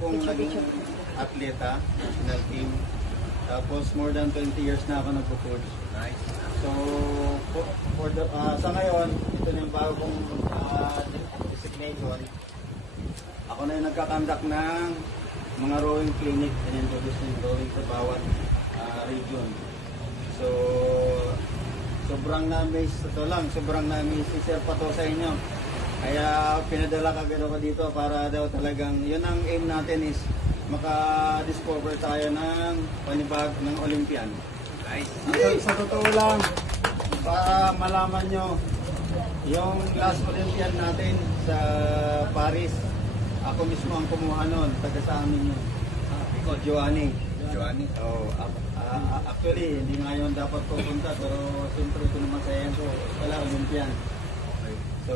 akong naging atleta, national team. Tapos more than 20 years na ako nagpo-coach. Nice. So, sa ngayon, ito na yung bagong designation. Ako na yung nagkakandak ng mga rowing clinic and introduce ng rowing sa bawat region. So, sobrang na-amaze si Sir Pato sa inyo. Kaya pinadala kagad ako dito para daw talagang, yun ang aim natin is maka-discover tayo ng panibag ng Olympian. Nice. Sa totoo lang, para malaman nyo, yung last Olympian natin sa Paris, ako mismo ang kumuha nun, taga sa amin yun. Ikaw, Joanny. Oh, actually, hindi nga yun dapat pupunta, pero siyempre ito naman sa yan ko, wala Olympian. So,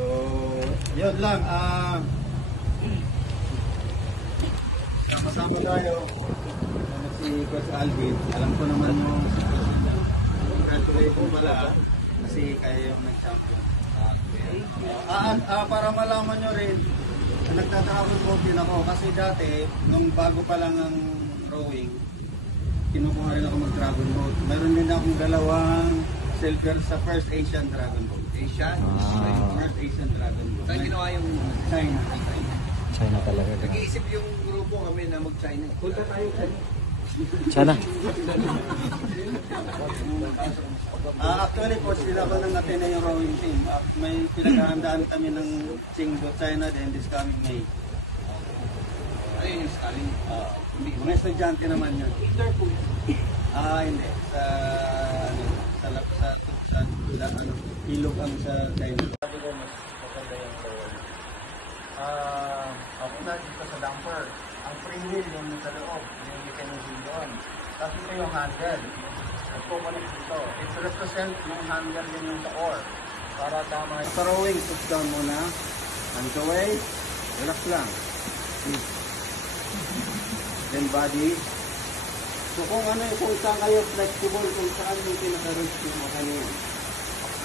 yun lang. Kasama tayo. Si Coach Alvin. Alam ko naman yung congratulate po pala kasi kayo yung nag-champion. Para malaman nyo rin, nagtatravel boat din ako kasi dati, nung bago pa lang ang rowing, kinukuha rin ako mag-dragon boat. Meron din akong dalawang silver sa First Asian Dragon Boat. First Asian Dragon Boat. Saan ginawa yung China? China talaga. Nag-iisip yung grupo kami na mag-China. Punta tayo China. Actually po, sila ko nang natin yung rowing team. May pinaghahandaan kami ng Qingbo, China din this coming May. Ayun yung scaling. Mga estudyante naman yun. Hindi. Sa ilog ang sa China. Sabi ko, mas maganda yung rowing. Ako na dito sa damper. Ang free wheel yung sa loob. Yung mechanism doon. Tapos ito yung handle. Nagpo-connect dito. It represents yung handle din yung sa oar. Para tama. Sa rowing, sit down muna. Hands away. Relax lang. Then body. So kung saan kayo flexible, kung saan yung pinaka-reach mo kayo.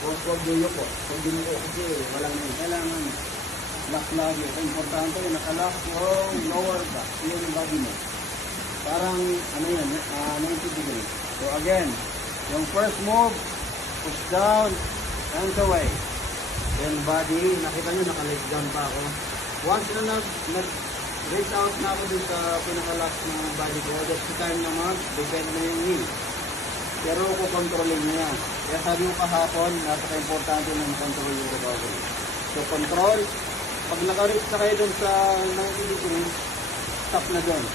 Huwag duyo po. Huwag duyo po. Kasi walang kailangan. Lock lagi. Ang importante, naka-lock yung lower back. Yung body mo. Parang, 90 degrees. So again, yung first move, push down, hands away. Then body, nakita nyo, naka-leg down pa ako. Once na nag-reach out na ako dun sa pinaka-lock ng body ko, just the time na mag-depend na yung knee. Pero kukontrolin nyo yan. Kaya sabi ko kahapon, napaka-importante na control yung recovery. So control, pag naka-reach na kayo dun sa 90 degrees, stop na dun.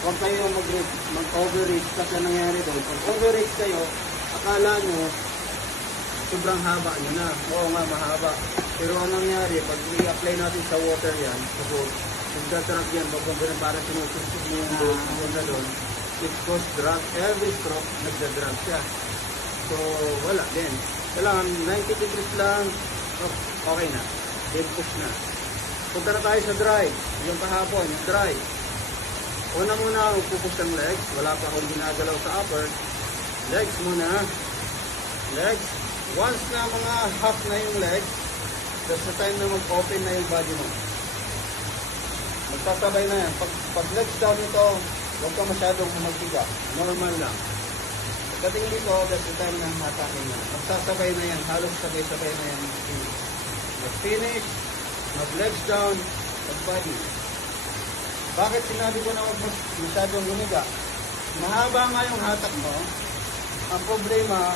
Huwag kayo mag-overreach kasi nangyari doon. Pag overreach kayo, akala nyo, sobrang haba nyo na. Oo nga, mahaba. Pero ang nangyari, pag i-apply natin sa water yan, sa boat, magdadrag yan, babang para sinususog mo yung boat, na doon, it cause drag. Every stroke, nagdadrag siya. So, wala din. Kailangan 90 degrees lang, okay na. Dead push na. Punta na tayo sa drive. Yung kahapon, yung drive. Una muna ako focus ng legs. Wala pa akong ginagalaw sa upper. Legs muna. Legs. Once na mga half na yung legs, that's the time na mag-open na yung body mo. Magsasabay na yan. Pag legs down ito, huwag ka masyadong magtiga. Normal lang. Pagdating dito, that's the time na hatakin na. Magsasabay na yan. Halos sabay-sabay na yan. Mag-finish. Mag-legs down. Mag-body. Bakit sinabi ko na huwag masyadong humiga? Mahaba nga yung hatak mo. Ang problema,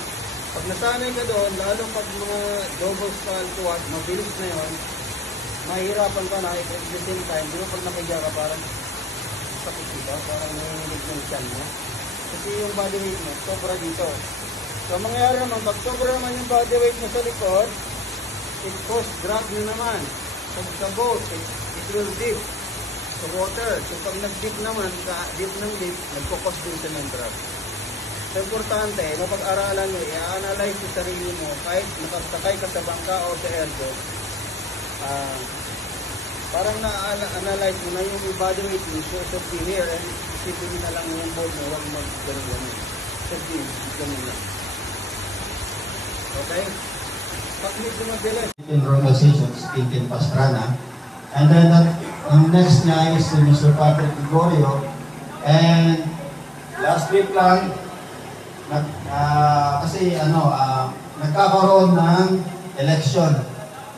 pag nasanay ka doon, lalo pag mga double skull squat, mabilis na yun, mahirapan ka na at the same time, di ba pag nakiga ka parang sakit dito, parang nanginginig ng tiyan mo. Kasi yung body weight mo, sobra dito. So mangyayari naman, pag sobra naman yung body weight mo sa likod, it cause drag nyo naman. Sa boat, it will dip. Sa water. So pag nag-dip naman, dip ng dip, nagkukos din sa ng drag. So importante, mapag-aralan nyo, i-analyze yung sarili mo, kahit nakasakay ka sa bangka o sa airboat, parang na-analyze mo na yung body weight mo, so be here, and isipin mo na lang yung boat mo, huwag mag-ganun-ganun. So be, ganun lang. Okay? Pag medyo mabilis. In row positions, 18 Pastrana, and then that Ang next niya is si Mr. Patrick Gregorio. And last week lang, nagkakaroon ng election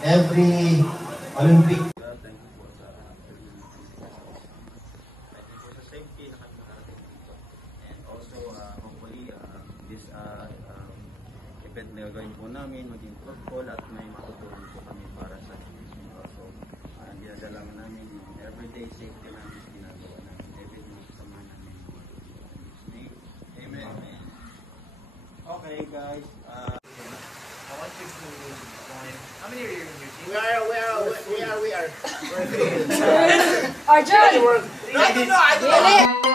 every Olympic. Thank you po sa safety na kami nakarating dito. And also, hopefully, this event na gagawin po namin maging fruitful at may matutulong po kami para sa inyo. So, dinadala namin everyday safety namin ginagawa namin. Everyday kasama namin. Amen. Okay, guys. I want you to join. How many are you in your team? Arjun! No, I don't know.